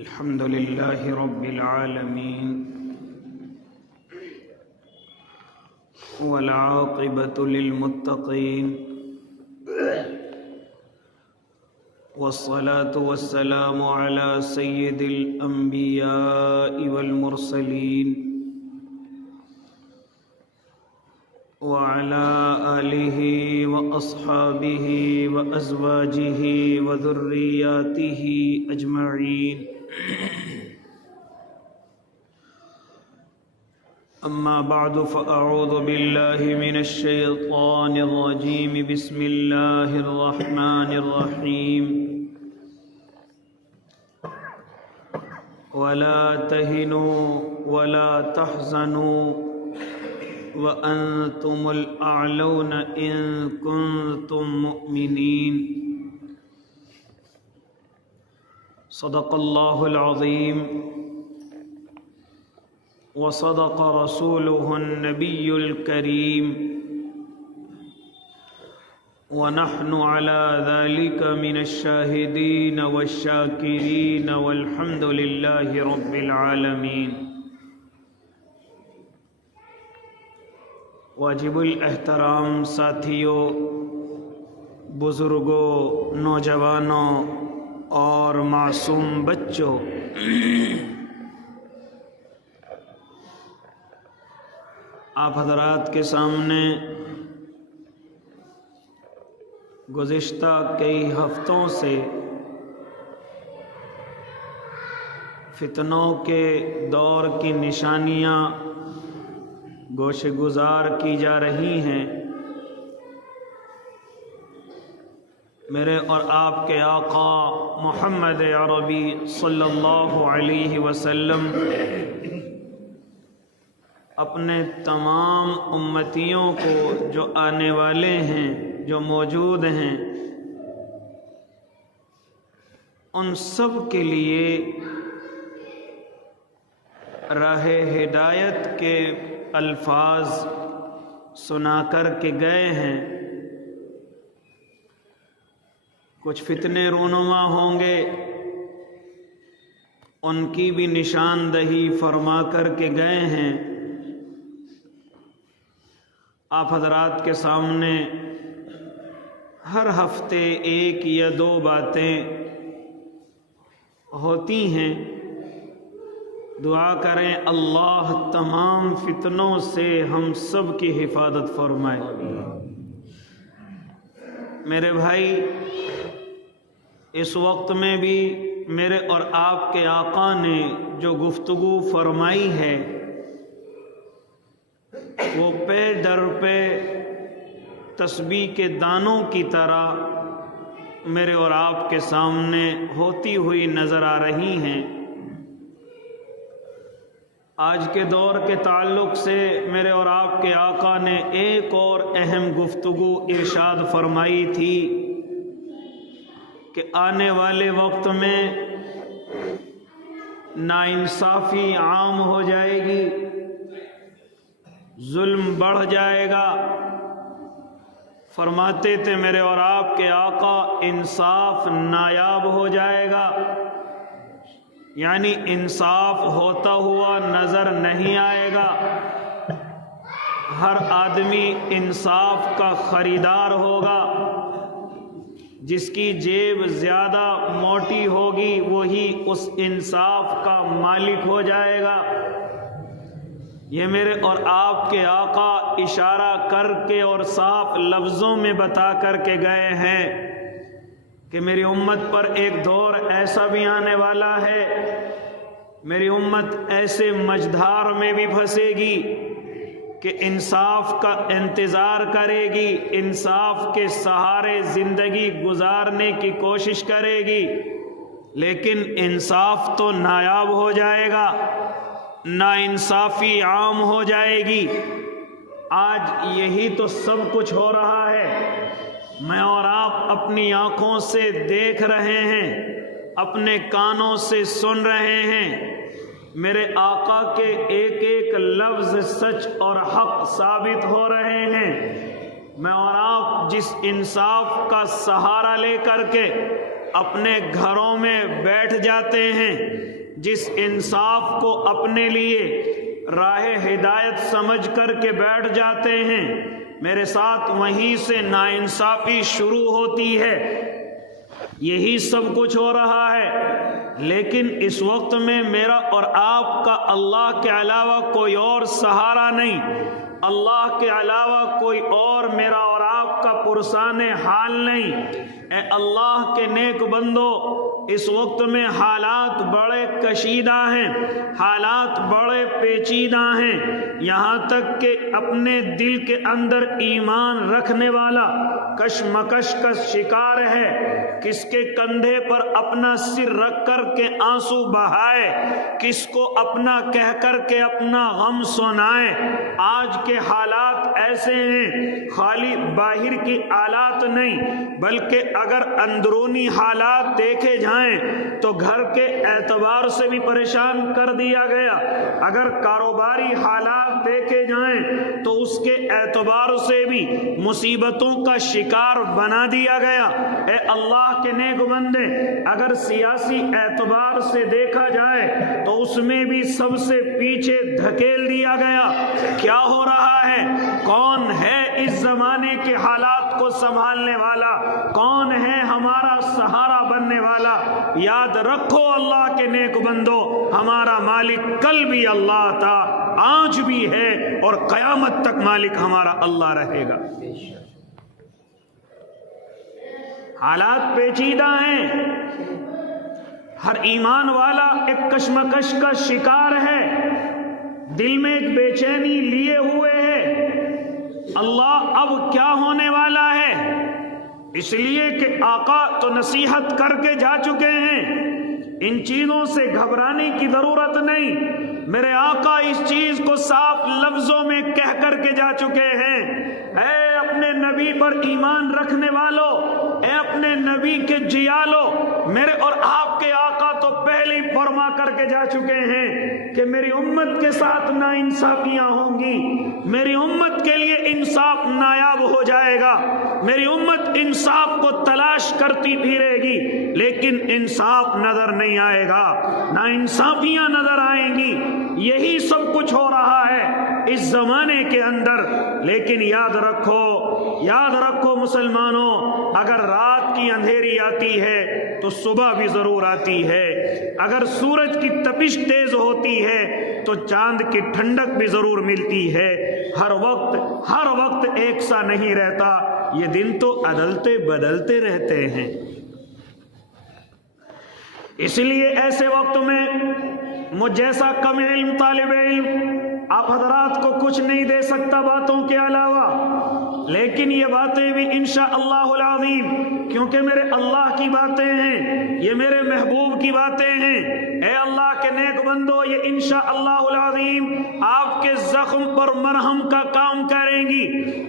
الحمد لله رب العالمين والعاقبة للمتقين والصلاة والسلام على سيد الأنبياء والمرسلين وعلى آله وأصحابه وأزواجه وذرياته أجمعين أما بعد فأعوذ بالله من الشيطان الرجيم بسم الله الرحمن الرحيم ولا تهنوا ولا تحزنوا وأنتم الأعلون إن كنتم مؤمنين صدق الله العظيم وصدق رسوله النبي الكريم ونحن على ذلك من الشاهدين والشاكرين والحمد لله رب العالمين. واجب الاحترام ساتھیوں، بزرگوں، نوجوانوں اور معصوم بچوں، آپ حضرات کے سامنے گزشتہ کئی ہفتوں سے فتنوں کے دور کی نشانیاں گوشہ گزار کی جا رہی ہیں. میرے اور آپ کے آقا محمد عربی صلی اللہ علیہ وسلم اپنے تمام امتیوں کو جو آنے والے ہیں، جو موجود ہیں، ان سب کے لیے راہ ہدایت کے الفاظ سنا کر کے گئے ہیں. کچھ فتنے رونما ہوں گے، ان کی بھی نشاندہی فرما کر کے گئے ہیں. آپ حضرات کے سامنے ہر ہفتے ایک یا دو باتیں ہوتی ہیں. دعا کریں اللہ تمام فتنوں سے ہم سب کی حفاظت فرمائے. میرے بھائی، اس وقت میں بھی میرے اور آپ کے آقا نے جو گفتگو فرمائی ہے وہ پے در پہ تسبیح کے دانوں کی طرح میرے اور آپ کے سامنے ہوتی ہوئی نظر آ رہی ہیں. آج کے دور کے تعلق سے میرے اور آپ کے آقا نے ایک اور اہم گفتگو ارشاد فرمائی تھی کہ آنے والے وقت میں ناانصافی عام ہو جائے گی، ظلم بڑھ جائے گا. فرماتے تھے میرے اور آپ کے آقا انصاف نایاب ہو جائے گا، یعنی انصاف ہوتا ہوا نظر نہیں آئے گا. ہر آدمی انصاف کا خریدار ہوگا. جس کی جیب زیادہ موٹی ہوگی وہی اس انصاف کا مالک ہو جائے گا. یہ میرے اور آپ کے آقا اشارہ کر کے اور صاف لفظوں میں بتا کر کے گئے ہیں کہ میری امت پر ایک دور ایسا بھی آنے والا ہے، میری امت ایسے مجدھار میں بھی پھنسے گی کہ انصاف کا انتظار کرے گی، انصاف کے سہارے زندگی گزارنے کی کوشش کرے گی، لیکن انصاف تو نایاب ہو جائے گا، ناانصافی عام ہو جائے گی. آج یہی تو سب کچھ ہو رہا ہے. میں اور آپ اپنی آنکھوں سے دیکھ رہے ہیں، اپنے کانوں سے سن رہے ہیں. میرے آقا کے ایک ایک لفظ سچ اور حق ثابت ہو رہے ہیں. میں اور آپ جس انصاف کا سہارا لے کر کے اپنے گھروں میں بیٹھ جاتے ہیں، جس انصاف کو اپنے لیے راہ ہدایت سمجھ کر کے بیٹھ جاتے ہیں، میرے ساتھ وہیں سے ناانصافی شروع ہوتی ہے۔ یہی سب کچھ ہو رہا ہے، لیکن اس وقت میں میرا اور آپ کا اللہ کے علاوہ کوئی اور سہارا نہیں، اللہ کے علاوہ کوئی اور میرا اور آپ کا پرسان حال نہیں۔ اے اللہ کے نیک بندو، اس وقت میں حالات بڑے کشیدہ ہیں، حالات بڑے پیچیدہ ہیں، یہاں تک کہ اپنے دل کے اندر ایمان رکھنے والا کشمکش کا شکار ہے، کس کے کندھے پر اپنا سر رکھ کر کے آنسو بہائے، کس کو اپنا کہہ کر کے اپنا غم سنائے۔ آج کے حالات ایسے ہیں، خالی باہر کی حالات نہیں بلکہ اگر اندرونی حالات دیکھے جائیں تو گھر کے اعتبار سے بھی پریشان کر دیا گیا، اگر کاروباری حالات دیکھے جائیں تو اس کے اعتبار سے بھی مصیبتوں کا شکار بنا دیا گیا۔ اے اللہ کے نیک بندے، اگر سیاسی اعتبار سے دیکھا جائے تو اس میں بھی سب سے پیچھے دھکیل دیا گیا۔ کیا ہو رہا ہے؟ کون ہے اس زمانے کے حالات کو سنبھالنے والا؟ کون ہے ہمارا سہارا بننے والا؟ یاد رکھو اللہ کے نیک بندو، ہمارا مالک کل بھی اللہ تھا، آج بھی ہے اور قیامت تک مالک ہمارا اللہ رہے گا۔ حالات پیچیدہ ہیں، ہر ایمان والا ایک کشمکش کا شکار ہے، دل میں ایک بے چینی لیے ہوئے ہے، اللہ اب کیا ہونے والا ہے؟ اس لیے کہ آقا تو نصیحت کر کے جا چکے ہیں، ان چیزوں سے گھبرانے کی ضرورت نہیں۔ میرے آقا اس چیز کو صاف لفظوں میں کہہ کر کے جا چکے ہیں، اے اپنے نبی پر ایمان رکھنے والوں، اے اپنے نبی کے جیالو، میرے اور آپ کے آقا تو پہلے ہی فرما کر کے جا چکے ہیں کہ میری امت کے ساتھ ناانصافیاں ہوں گی، میری امت کے لیے انصاف نایاب ہو جائے گا، میری امت انصاف کو تلاش کرتی پھرے گی لیکن انصاف نظر نہیں آئے گا، ناانصافیاں نظر آئیں گی۔ یہی سب کچھ ہو رہا ہے اس زمانے کے اندر، لیکن یاد رکھو مسلمانوں، اگر رات کی اندھیری آتی ہے تو صبح بھی ضرور آتی ہے، اگر سورج کی تپش تیز ہوتی ہے تو چاند کی ٹھنڈک بھی ضرور ملتی ہے۔ ہر وقت ایک سا نہیں رہتا، یہ دن تو عدلتے بدلتے رہتے ہیں۔ اس لیے ایسے وقت میں مجھ جیسا کم علم طالب علم آپ حضرات کو کچھ نہیں دے سکتا باتوں کے علاوہ، لیکن یہ باتیں بھی انشاءاللہ العظیم، کیونکہ میرے اللہ کی باتیں ہیں، یہ میرے محبوب کی باتیں ہیں، اے اللہ کے نیک بندو، یہ انشاءاللہ العظیم آپ کے زخم پر مرہم کا کام کریں گی۔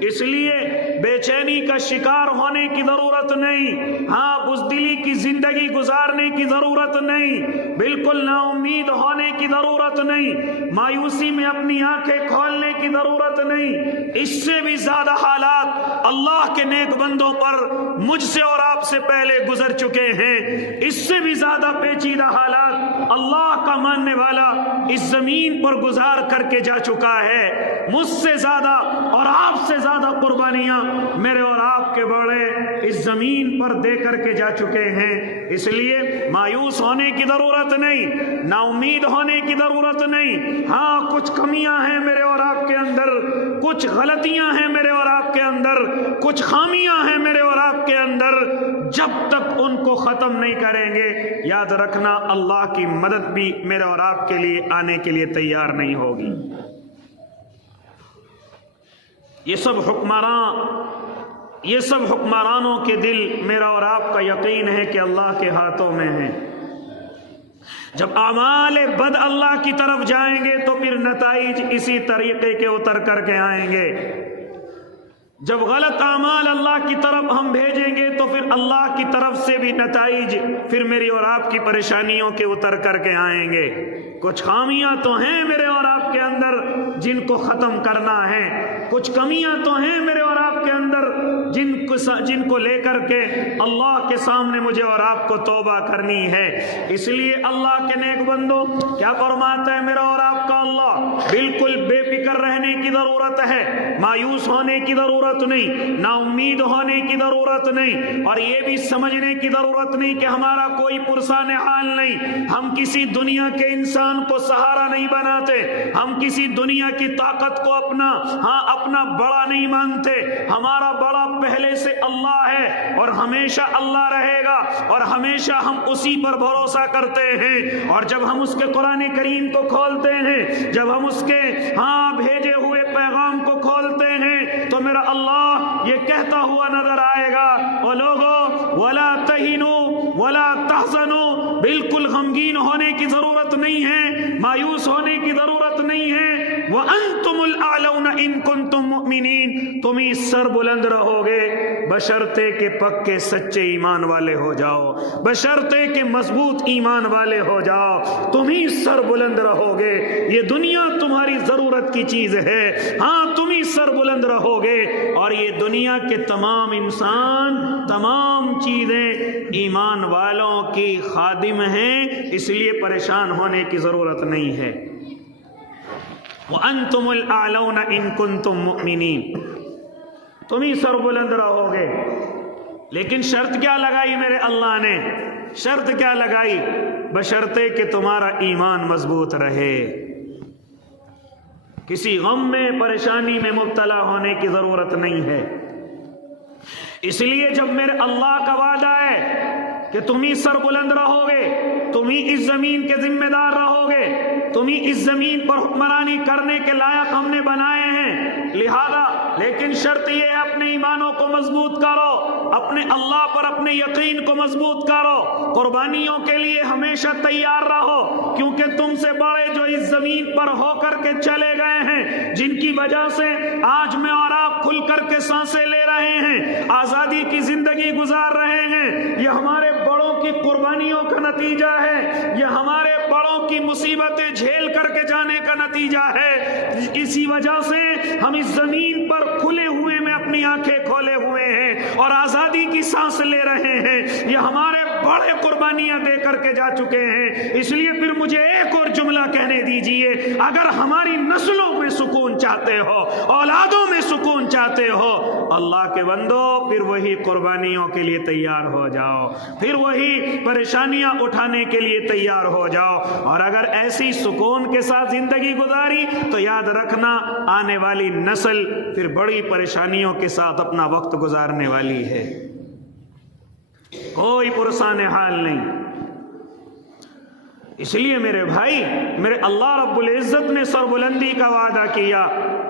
اس لیے بے چینی کا شکار ہونے کی ضرورت نہیں، ہاں بزدلی کی زندگی گزارنے کی ضرورت نہیں، بالکل نا امید ہونے کی ضرورت نہیں، مایوسی میں اپنی آنکھیں کھولنے کی ضرورت نہیں۔ اس سے بھی زیادہ حالات اللہ کے نیک بندوں پر مجھ سے اور آپ سے پہلے گزر چکے ہیں، اس سے بھی زیادہ پیچیدہ حالات اللہ کا ماننے والا اس زمین پر گزار کر کے جا چکا ہے۔ مجھ سے زیادہ اور آپ سے زیادہ قربانیاں میرے اور آپ کے بڑے اس زمین پر دے کر کے جا چکے ہیں۔ اس لیے مایوس ہونے کی ضرورت نہیں، نا امید ہونے کی ضرورت نہیں، ہاں کچھ کمیاں ہیں میرے اور آپ کے اندر، کچھ غلطیاں ہیں میرے اور آپ کے اندر، کچھ خامیاں ہیں میرے اور آپ کے اندر، جب تک ان کو ختم نہیں کریں گے یاد رکھنا اللہ کی مدد بھی میرے اور آپ کے لیے آنے کے لیے تیار نہیں ہوگی۔ یہ سب حکمرانوں کے دل میرا اور آپ کا یقین ہے کہ اللہ کے ہاتھوں میں ہیں۔ جب اعمال بد اللہ کی طرف جائیں گے تو پھر نتائج اسی طریقے کے اتر کر کے آئیں گے، جب غلط اعمال اللہ کی طرف ہم بھیجیں گے تو پھر اللہ کی طرف سے بھی نتائج پھر میری اور آپ کی پریشانیوں کے اتر کر کے آئیں گے۔ کچھ خامیاں تو ہیں میرے اور آپ کے اندر جن کو ختم کرنا ہے، کچھ کمیاں تو ہیں میرے اور آپ کے اندر جن کو لے کر کے اللہ کے سامنے مجھے اور آپ کو توبہ کرنی ہے۔ اس لیے اللہ کے نیک بندو کیا فرماتا ہے میرا اور آپ کا اللہ؟ بالکل بے فکر رہنے کی ضرورت ہے، مایوس ہونے کی ضرورت نہیں، نا امید ہونے کی ضرورت نہیں، اور یہ بھی سمجھنے کی ضرورت نہیں کہ ہمارا کوئی پرسان حال نہیں۔ ہم کسی دنیا کے انسان کو سہارا نہیں بناتے، ہم کسی دنیا کی طاقت کو اپنا بڑا نہیں مانتے۔ ہمارا بڑا پہلے سے اللہ ہے اور ہمیشہ اللہ رہے گا، اور ہمیشہ ہم اسی پر بھروسہ کرتے ہیں۔ اور جب ہم اس کے قرآن کریم کو کھولتے ہیں، جب ہم اس کے بھیجے ہوئے پیغام کو کھولتے ہیں، تو میرا اللہ یہ کہتا ہوا نظر آئے گا، او لوگو ولا تہنوا ولا تحزنوا، بالکل غمگین ہونے کی ضرورت نہیں ہے، مایوس ہونے کی ضرورت نہیں ہے۔ وَأَنْتُمُ الْأَعْلَوْنَ إِن كُنتُم مُؤْمِنِينَ، تم ہی سر بلند رہو گے بشرطے کہ پکے سچے ایمان والے ہو جاؤ، بشرطے کہ مضبوط ایمان والے ہو جاؤ، تم ہی سر بلند رہو گے۔ یہ دنیا تمہاری ضرورت کی چیز ہے، تم ہی سر بلند رہو گے، اور یہ دنیا کے تمام انسان، تمام چیزیں ایمان والوں کی خادم ہیں، اس لیے پریشان ہونے کی ضرورت نہیں ہے۔ وَأَنْتُمُ الْأَعْلَوْنَ إِن كُنتُم مُؤْمِنِينَ، تم ہی سر بلند رہو گے۔ لیکن شرط کیا لگائی میرے اللہ نے؟ شرط کیا لگائی؟ بشرطے کہ تمہارا ایمان مضبوط رہے، کسی غم میں پریشانی میں مبتلا ہونے کی ضرورت نہیں ہے۔ اس لیے جب میرے اللہ کا وعدہ ہے کہ تم ہی سر بلند رہو گے، تم ہی اس زمین کے ذمہ دار رہو گے، تم ہی اس زمین پر حکمرانی کرنے کے لائق ہم نے بنائے ہیں، لہذا لیکن شرط یہ ہے اپنے ایمانوں کو مضبوط کرو، اپنے اللہ پر اپنے یقین کو مضبوط کرو، قربانیوں کے لیے ہمیشہ تیار رہو، کیونکہ تم سے بڑے جو اس زمین پر ہو کر کے چلے گئے ہیں، جن کی وجہ سے آج میں اور آپ کھل کر کے سانسیں لے رہے ہیں، آزادی کی زندگی گزار رہے ہیں، یہ ہمارے بڑوں کی قربانیوں کا نتیجہ ہے، یہ ہمارے بڑوں کی مصیبتیں جھیل کر کے جانے کا نتیجہ ہے۔ اسی وجہ سے ہم اس زمین پر کھلے ہوئے میں اپنی آنکھیں کھولے ہوئے ہیں اور آزادی کی سانس لے رہے ہیں، یہ ہمارے بڑے قربانیاں دے کر کے جا چکے ہیں۔ اس لیے پھر مجھے ایک اور جملہ کہنے دیجئے، اگر ہماری نسلوں میں سکون چاہتے ہو، اولادوں میں سکون چاہتے ہو، اللہ کے بندو پھر وہی قربانیوں کے لیے تیار ہو جاؤ، پھر وہی پریشانیاں اٹھانے کے لیے تیار ہو جاؤ۔ اور اگر ایسی سکون کے ساتھ زندگی گزاری تو یاد رکھنا آنے والی نسل پھر بڑی پریشانیوں کے ساتھ اپنا وقت گزارنے والی ہے، کوئی پرسان حال نہیں۔ اس لیے میرے بھائی، میرے اللہ رب العزت نے سربلندی کا وعدہ کیا،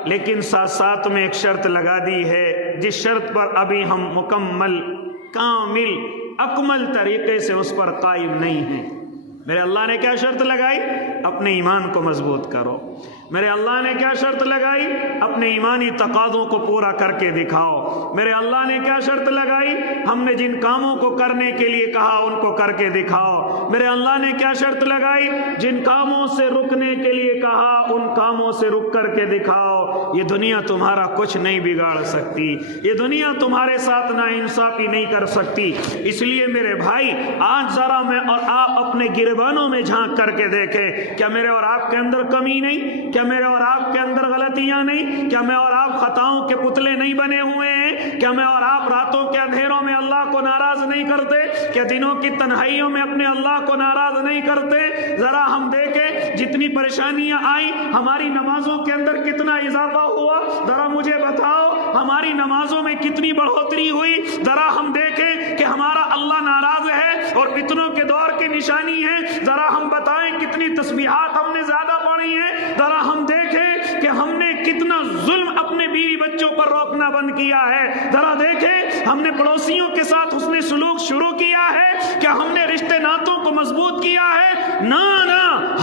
لیکن ساتھ ساتھ میں ایک شرط لگا دی ہے، جس شرط پر ابھی ہم مکمل، کامل، اکمل طریقے سے اس پر قائم نہیں ہیں۔ میرے اللہ نے کیا شرط لگائی؟ اپنے ایمان کو مضبوط کرو۔ میرے اللہ نے کیا شرط لگائی؟ اپنے ایمانی تقاضوں کو پورا کر کے دکھاؤ۔ میرے اللہ نے کیا شرط لگائی؟ ہم نے جن کاموں کو کرنے کے لیے کہا ان کو کر کے دکھاؤ۔ میرے اللہ نے کیا شرط لگائی؟ جن کاموں سے رکنے کے لیے کہا ان کاموں سے رک کر کے دکھاؤ۔ یہ دنیا تمہارا کچھ نہیں بگاڑ سکتی، یہ دنیا تمہارے ساتھ ناانصافی نہیں کر سکتی۔ اس لیے میرے بھائی، آج ذرا میں اور آپ اپنے گریبانوں میں جھانک کر کے دیکھیں، کیا میرے اور آپ کے اندر کمی نہیں؟ کیا میرے اور آپ کے اندر غلطیاں نہیں؟ کیا میں اور آپ خطاؤں کے پتلے نہیں بنے ہوئے ہیں؟ کیا میں اور آپ راتوں کے اندھیروں میں اللہ کو ناراض نہیں کرتے؟ کیا دنوں کی تنہائیوں میں اپنے اللہ کو ناراض نہیں کرتے؟ ذرا ہم دیکھیں، جتنی پریشانیاں آئیں، ہماری نمازوں کے اندر کتنا اضافہ ہوا، ذرا مجھے بتاؤ۔ ہماری نمازوں میں کتنی بڑھوتری ہوئی، ذرا ہم دیکھیں کہ ہمارا اللہ ناراض ہے اور فتنوں کے دور کی نشانی ہے۔ ذرا ہم بتائیں کتنی تسبیحات ہم نے زیادہ پڑھی ہیں۔ ذرا ہم دیکھیں کہ ہم نے کتنا ظلم اپنے بیوی بچوں پر روکنا بند کیا ہے۔ ذرا دیکھیں ہم نے پڑوسیوں کے ساتھ حسن سلوک شروع کیا ہے، کیا ہم نے رشتے ناتوں کو مضبوط کیا ہے؟ نہ،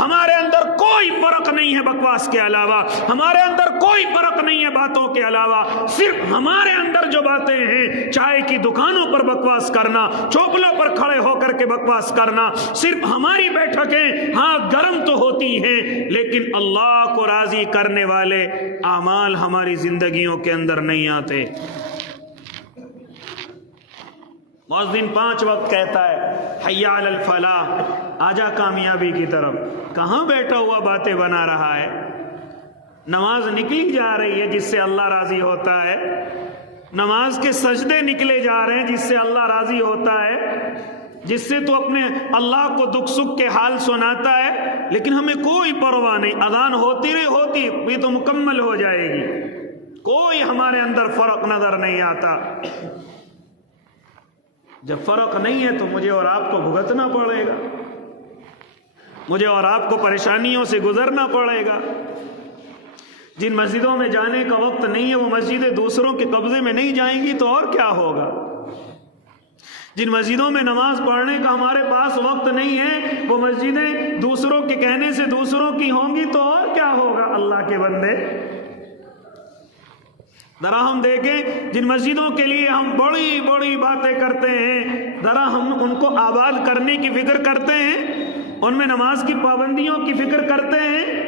ہمارے اندر کوئی فرق نہیں ہے بکواس کے علاوہ، ہمارے اندر کوئی فرق نہیں ہے باتوں کے علاوہ۔ صرف ہمارے اندر جو باتیں ہیں، چائے کی دکانوں پر بکواس کرنا، چوپلوں پر کھڑے ہو کر کے بکواس کرنا، صرف ہماری بیٹھکیں گرم تو ہوتی ہیں، لیکن اللہ کو راضی کرنے والے اعمال ہماری زندگیوں کے اندر نہیں آتے۔ مؤذن 5 وقت کہتا ہے حی علی الفلاح، آجا کامیابی کی طرف، کہاں بیٹھا ہوا باتیں بنا رہا ہے؟ نماز نکلی جا رہی ہے جس سے اللہ راضی ہوتا ہے، نماز کے سجدے نکلے جا رہے ہیں جس سے اللہ راضی ہوتا ہے، جس سے تو اپنے اللہ کو دکھ سکھ کے حال سناتا ہے، لیکن ہمیں کوئی پرواہ نہیں، اذان ہوتی رہی ہوتی بھی تو مکمل ہو جائے گی، کوئی ہمارے اندر فرق نظر نہیں آتا۔ جب فرق نہیں ہے تو مجھے اور آپ کو بھگتنا پڑے گا، مجھے اور آپ کو پریشانیوں سے گزرنا پڑے گا۔ جن مسجدوں میں جانے کا وقت نہیں ہے وہ مسجدیں دوسروں کے قبضے میں نہیں جائیں گی تو اور کیا ہوگا؟ جن مسجدوں میں نماز پڑھنے کا ہمارے پاس وقت نہیں ہے وہ مسجدیں دوسروں کے کہنے سے دوسروں کی ہوں گی تو اور کیا ہوگا؟ اللہ کے بندے ذرا ہم دیکھیں، جن مسجدوں کے لیے ہم بڑی بڑی باتیں کرتے ہیں، ذرا ہم ان کو آباد کرنے کی فکر کرتے ہیں، ان میں نماز کی پابندیوں کی فکر کرتے ہیں۔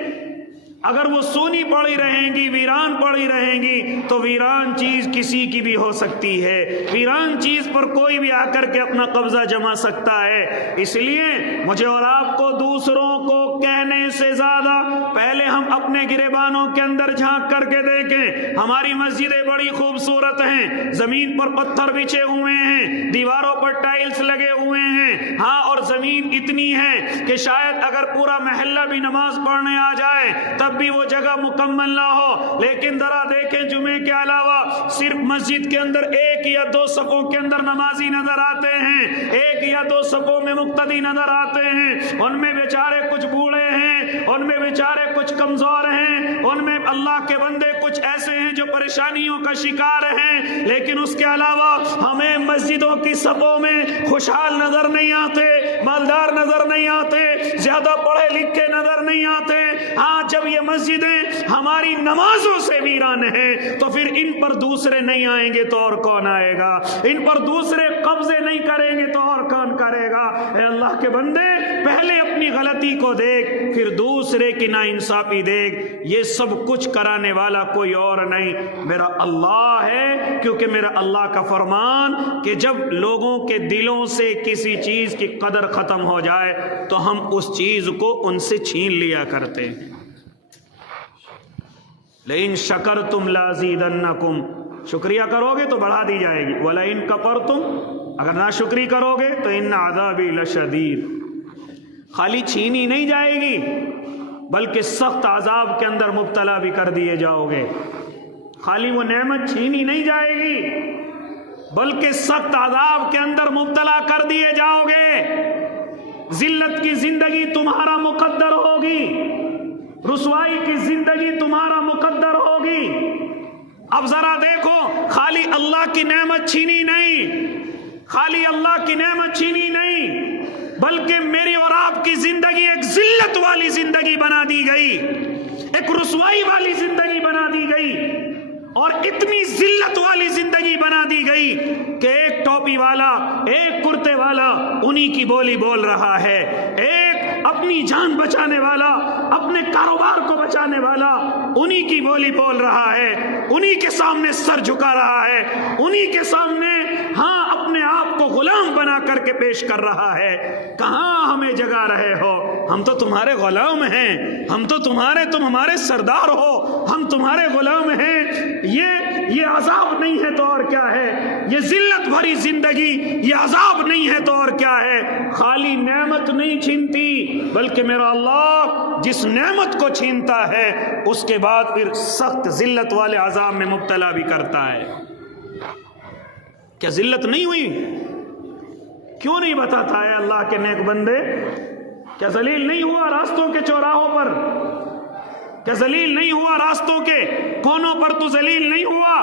اگر وہ سونی پڑی رہیں گی، ویران پڑی رہیں گی تو ویران چیز کسی کی بھی ہو سکتی ہے، ویران چیز پر کوئی بھی آ کر کے اپنا قبضہ جما سکتا ہے۔ اس لیے مجھے اور آپ کو دوسروں کو کہنے سے زیادہ پہلے ہم اپنے گریبانوں کے اندر جھانک کر کے دیکھیں۔ ہماری مسجدیں بڑی خوبصورت ہیں، زمین پر پتھر بچھے ہوئے ہیں، دیواروں پر ٹائلز لگے ہوئے ہیں، ہاں، اور زمین اتنی ہے کہ شاید اگر پورا محلہ بھی نماز پڑھنے آ جائے تب بھی وہ جگہ مکمل نہ ہو، لیکن ذرا دیکھیں جمعے کے علاوہ صرف مسجد کے اندر 1 یا 2 صفوں کے اندر نمازی نظر آتے ہیں، 1 یا 2 صفوں میں مقتدی نظر آتے ہیں، ان میں بیچارے کچھ بوڑھے ہیں، ان میں بیچارے کچھ کمزور ہیں، ان میں اللہ کے بندے کچھ ایسے ہیں جو پریشانیوں کا شکار ہیں، لیکن اس کے علاوہ ہمیں مسجدوں کی صفوں میں خوشحال نظر نہیں آتے، مالدار نظر نہیں آتے، زیادہ پڑھے لکھے نظر نہیں آتے۔ ہاں، جب یہ مسجدیں ہماری نمازوں سے ویران ہیں تو پھر ان پر دوسرے نہیں آئیں گے تو اور کون آئے گا؟ ان پر دوسرے قبضے نہیں کریں گے تو اور کون کرے گا؟ اے اللہ کے بندے، پہلے اپنی غلطی کو دیکھ، پھر دوسرے کی ناانصافی دیکھ۔ یہ سب کچھ کرانے والا کوئی اور نہیں، میرا اللہ ہے، کیونکہ میرا اللہ کا فرمان کہ جب لوگوں کے دلوں سے کسی چیز کی قدر ختم ہو جائے تو ہم اس چیز کو ان سے چھین لیا کرتے ہیں۔ لئن شکرتم لازیدنکم، شکریہ کرو گے تو بڑھا دی جائے گی، ولئن کفرتم، اگر ناشکری کرو گے تو ان عذابی لشدید۔ خالی چھینی نہیں جائے گی بلکہ سخت عذاب کے اندر مبتلا بھی کر دیے جاؤ گے۔ خالی وہ نعمت چھینی نہیں جائے گی بلکہ سخت عذاب کے اندر مبتلا کر دیے جاؤ گے۔ ذلت کی زندگی تمہارا مقدر ہوگی، رسوائی کی زندگی تمہارا مقدر ہوگی۔ اب ذرا دیکھو، خالی اللہ کی نعمت چھینی نہیں، خالی اللہ کی نعمت چھینی نہیں، بلکہ میری اور آپ کی زندگی ایک ذلت والی زندگی بنا دی گئی، ایک رسوائی والی زندگی بنا دی گئی، اور اتنی ذلت والی زندگی بنا دی گئی کہ ایک ٹوپی والا، ایک کرتے والا انہی کی بولی بول رہا ہے، ایک اپنی جان بچانے والا، اپنے کاروبار کو بچانے والا انہی کی بولی بول رہا ہے، انہی کے سامنے سر جھکا رہا ہے، انہی کے سامنے ہاں اپنے آپ کو غلام بنا کر کے پیش کر رہا ہے۔ کہاں ہمیں جگا رہے ہو؟ ہم تو تمہارے غلام ہیں، ہم تو تمہارے، تم ہمارے سردار ہو، ہم تمہارے غلام ہیں۔ یہ عذاب نہیں ہے تو اور کیا ہے؟ یہ ذلت بھری زندگی یہ عذاب نہیں ہے تو اور کیا ہے؟ خالی نعمت نہیں چھینتی بلکہ میرا اللہ جس نعمت کو چھینتا ہے اس کے بعد پھر سخت ذلت والے عذاب میں مبتلا بھی کرتا ہے۔ کیا ذلت نہیں ہوئی؟ کیوں نہیں بتاتا ہے اللہ کے نیک بندے؟ کیا ذلیل نہیں ہوا راستوں کے چوراہوں پر؟ کیا ذلیل نہیں ہوا راستوں کے کونوں پر؟ تو ذلیل نہیں ہوا؟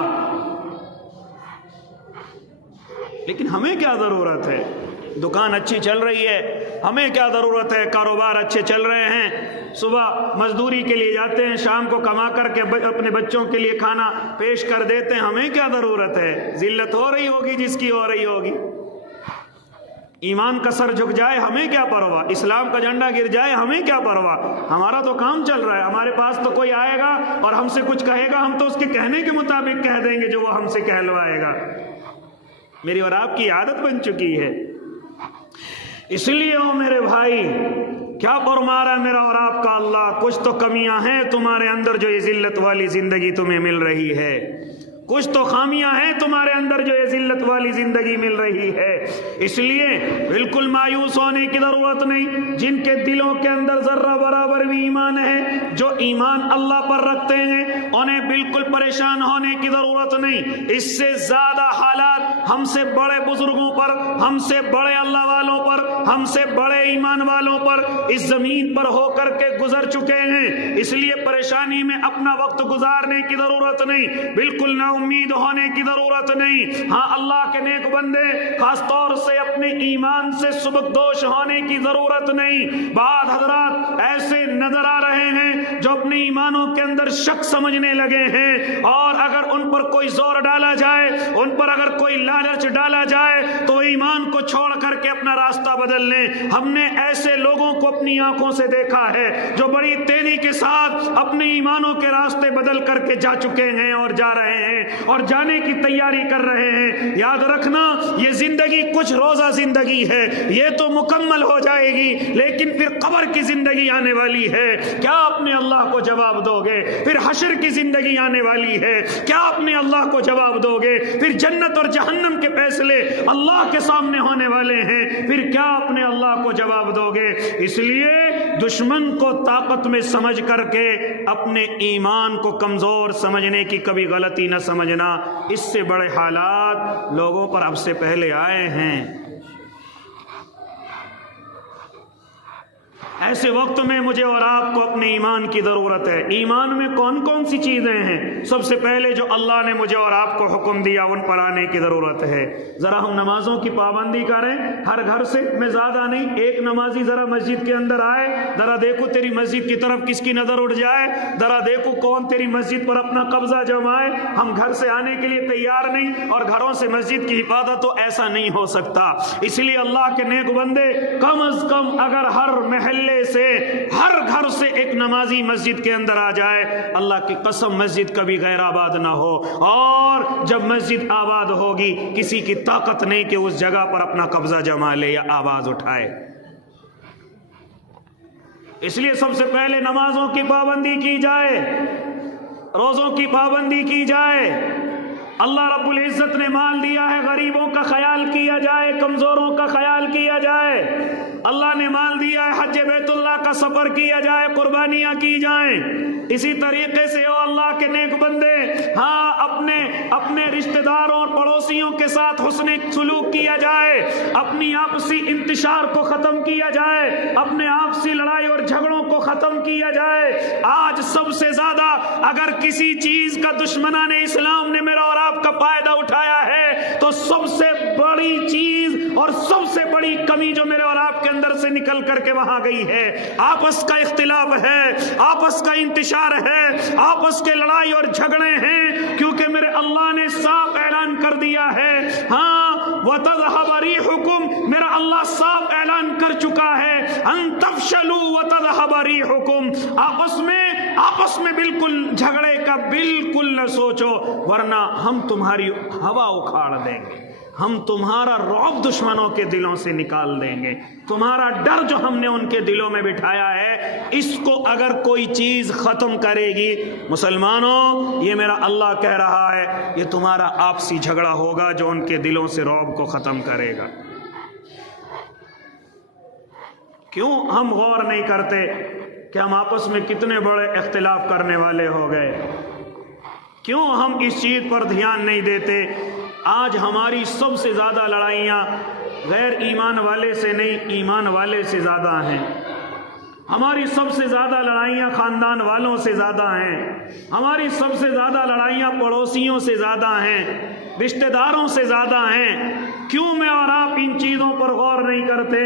لیکن ہمیں کیا ضرورت ہے؟ دکان اچھی چل رہی ہے، ہمیں کیا ضرورت ہے؟ کاروبار اچھے چل رہے ہیں، صبح مزدوری کے لیے جاتے ہیں، شام کو کما کر کے اپنے بچوں کے لیے کھانا پیش کر دیتے ہیں، ہمیں کیا ضرورت ہے؟ ذلت ہو رہی ہوگی جس کی ہو رہی ہوگی، ایمان کا سر جھک جائے ہمیں کیا پرواہ، اسلام کا جھنڈا گر جائے ہمیں کیا پرواہ، ہمارا تو کام چل رہا ہے، ہمارے پاس تو کوئی آئے گا اور ہم سے کچھ کہے گا، ہم تو اس کے کہنے کے مطابق کہہ دیں گے جو وہ ہم سے کہلوائے گا۔ میری اور آپ کی عادت بن چکی ہے۔ اس لیے او میرے بھائی، کیا فرما رہا ہے میرا اور آپ کا اللہ؟ کچھ تو کمیاں ہیں تمہارے اندر جو یہ ذلت والی زندگی تمہیں مل رہی ہے، کچھ تو خامیاں ہیں تمہارے اندر جو یہ ذلت والی زندگی مل رہی ہے۔ اس لیے بالکل مایوس ہونے کی ضرورت نہیں۔ جن کے دلوں کے اندر ذرہ برابر بھی ایمان ہے، جو ایمان اللہ پر رکھتے ہیں، انہیں بالکل پریشان ہونے کی ضرورت نہیں۔ اس سے زیادہ حالات ہم سے بڑے بزرگوں پر، ہم سے بڑے اللہ والوں پر، ہم سے بڑے ایمان والوں پر اس زمین پر ہو کر کے گزر چکے ہیں۔ اس لیے پریشانی میں اپنا وقت گزارنے کی ضرورت نہیں، بالکل نہ امید ہونے کی ضرورت نہیں۔ ہاں، اللہ کے نیک بندے خاص طور سے اپنے ایمان سے سبکدوش ہونے کی ضرورت نہیں۔ بعض حضرات ایسے نظر آ رہے ہیں جو اپنے ایمانوں کے اندر شک سمجھنے لگے ہیں، اور اگر ان پر کوئی زور ڈالا جائے، ان پر اگر کوئی لالچ ڈالا جائے تو ایمان کو چھوڑ کر کے اپنا راستہ بدل لیں۔ ہم نے ایسے لوگوں کو اپنی آنکھوں سے دیکھا ہے جو بڑی تیزی کے ساتھ اپنے ایمانوں کے راستے بدل کر کے جا چکے ہیں اور جا رہے ہیں اور جانے کی تیاری کر رہے ہیں۔ یاد رکھنا، یہ زندگی کچھ روزہ زندگی ہے، یہ تو مکمل ہو جائے گی، لیکن پھر قبر کی زندگی آنے والی ہے۔ کیا اپنے اللہ کو جواب دو گے؟ پھر حشر کی زندگی آنے والی ہے، کیا اپنے اللہ کو جواب دو گے؟ پھر جنت اور جہنم کے فیصلے اللہ کے سامنے ہونے والے ہیں، پھر کیا اپنے اللہ کو جواب دو گے؟ اس لیے دشمن کو طاقت میں سمجھ کر کے اپنے ایمان کو کمزور سمجھنے کی کبھی غلطی نہ سمجھنا۔ اس سے بڑے حالات لوگوں پر اب سے پہلے آئے ہیں۔ ایسے وقت میں مجھے اور آپ کو اپنے ایمان کی ضرورت ہے۔ ایمان میں کون کون سی چیزیں ہیں؟ سب سے پہلے جو اللہ نے مجھے اور آپ کو حکم دیا ان پر آنے کی ضرورت ہے۔ ذرا ہم نمازوں کی پابندی کریں، ہر گھر سے میں زیادہ نہیں، ایک نمازی ذرا مسجد کے اندر آئے، ذرا دیکھو تیری مسجد کی طرف کس کی نظر اٹھ جائے، ذرا دیکھو کون تیری مسجد پر اپنا قبضہ جمائے۔ ہم گھر سے آنے کے لیے تیار نہیں، اور گھروں سے مسجد کی حفاظت تو ایسا نہیں ہو سکتا۔ اس لیے اللہ کے نیک بندے کم از کم اگر ہر محلے سے، ہر گھر سے ایک نمازی مسجد کے اندر آ جائے، اللہ کی قسم مسجد کبھی غیر آباد نہ ہو۔ اور جب مسجد آباد ہوگی، کسی کی طاقت نہیں کہ اس جگہ پر اپنا قبضہ جما لے یا آواز اٹھائے۔ اس لیے سب سے پہلے نمازوں کی پابندی کی جائے، روزوں کی پابندی کی جائے۔ اللہ رب العزت نے مال دیا ہے، غریبوں کا خیال کیا جائے، کمزوروں کا خیال کیا جائے۔ اللہ نے مال دیا ہے، حج بیت اللہ کا سفر کیا جائے، قربانیاں کی جائیں۔ اسی طریقے سے او اللہ کے نیک بندے، ہاں اپنے رشتہ داروں اور پڑوسیوں کے ساتھ حسن سلوک کیا جائے، اپنی آپسی انتشار کو ختم کیا جائے، اپنے آپسی لڑائی اور جھگڑوں کو ختم کیا جائے۔ آج سب سے زیادہ اگر کسی چیز کا دشمنان اسلام نے میرا اور آپ کا فائدہ اٹھایا ہے تو سب سے بڑی چیز اور سب سے بڑی کمی جو میرے اور آپ کے اندر سے نکل کر کے وہاں گئی ہے، آپس کا اختلاف ہے، آپس کا انتشار ہے، آپس کے لڑائی اور جھگڑے ہیں، کیونکہ میرے اللہ نے صاف اعلان کر دیا ہے، ہاں وَتَذْهَبَ رِيحُكُمْ، میرا اللہ صاف اعلان کر چکا ہے، أَن تَفْشَلُوا وَتَذْهَبَ رِيحُكُمْ، آپس میں بالکل جھگڑے کا بالکل نہ سوچو، ورنہ ہم تمہاری ہوا اکھاڑ دیں گے، ہم تمہارا رعب دشمنوں کے دلوں سے نکال دیں گے۔ تمہارا ڈر جو ہم نے ان کے دلوں میں بٹھایا ہے، اس کو اگر کوئی چیز ختم کرے گی، مسلمانوں یہ میرا اللہ کہہ رہا ہے، یہ تمہارا آپسی جھگڑا ہوگا جو ان کے دلوں سے رعب کو ختم کرے گا۔ کیوں ہم غور نہیں کرتے کہ ہم آپس میں کتنے بڑے اختلاف کرنے والے ہو گئے؟ کیوں ہم اس چیز پر دھیان نہیں دیتے؟ آج ہماری سب سے زیادہ لڑائیاں غیر ایمان والے سے نہیں، ایمان والے سے زیادہ ہیں۔ ہماری سب سے زیادہ لڑائیاں خاندان والوں سے زیادہ ہیں، ہماری سب سے زیادہ لڑائیاں پڑوسیوں سے زیادہ ہیں، رشتہ داروں سے زیادہ ہیں۔ کیوں میں اور آپ ان چیزوں پر غور نہیں کرتے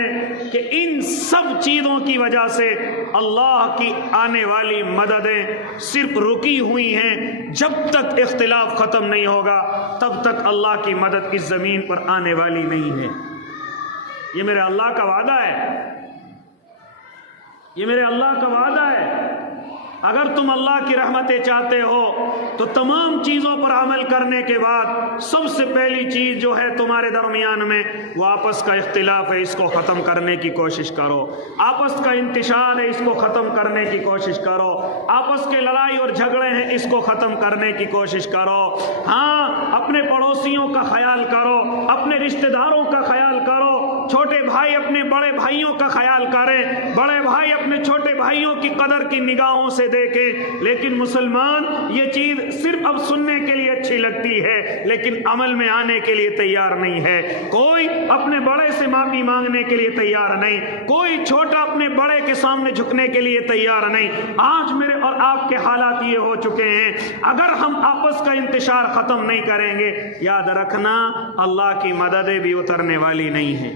کہ ان سب چیزوں کی وجہ سے اللہ کی آنے والی مددیں صرف رکی ہوئی ہیں۔ جب تک اختلاف ختم نہیں ہوگا تب تک اللہ کی مدد اس زمین پر آنے والی نہیں ہے۔ یہ میرے اللہ کا وعدہ ہے، یہ میرے اللہ کا وعدہ ہے۔ اگر تم اللہ کی رحمتیں چاہتے ہو تو تمام چیزوں پر عمل کرنے کے بعد سب سے پہلی چیز جو ہے تمہارے درمیان میں وہ آپس کا اختلاف ہے، اس کو ختم کرنے کی کوشش کرو۔ آپس کا انتشار ہے، اس کو ختم کرنے کی کوشش کرو۔ آپس کے لڑائی اور جھگڑے ہیں، اس کو ختم کرنے کی کوشش کرو۔ ہاں، اپنے پڑوسیوں کا خیال کرو، اپنے رشتہ داروں کا خیال کرو۔ چھوٹے بھائی اپنے بڑے بھائیوں کا خیال کریں، بڑے بھائی اپنے چھوٹے بھائیوں کی قدر کی نگاہوں سے دیکھیں۔ لیکن مسلمان یہ چیز صرف اب سننے کے لیے اچھی لگتی ہے لیکن عمل میں آنے کے لیے تیار نہیں ہے۔ کوئی اپنے بڑے سے معافی مانگنے کے لیے تیار نہیں، کوئی چھوٹا اپنے بڑے کے سامنے جھکنے کے لیے تیار نہیں۔ آج میرے اور آپ کے حالات یہ ہو چکے ہیں، اگر ہم آپس کا انتشار ختم نہیں کریں گے، یاد رکھنا اللہ کی مددیں بھی اترنے والی نہیں ہیں،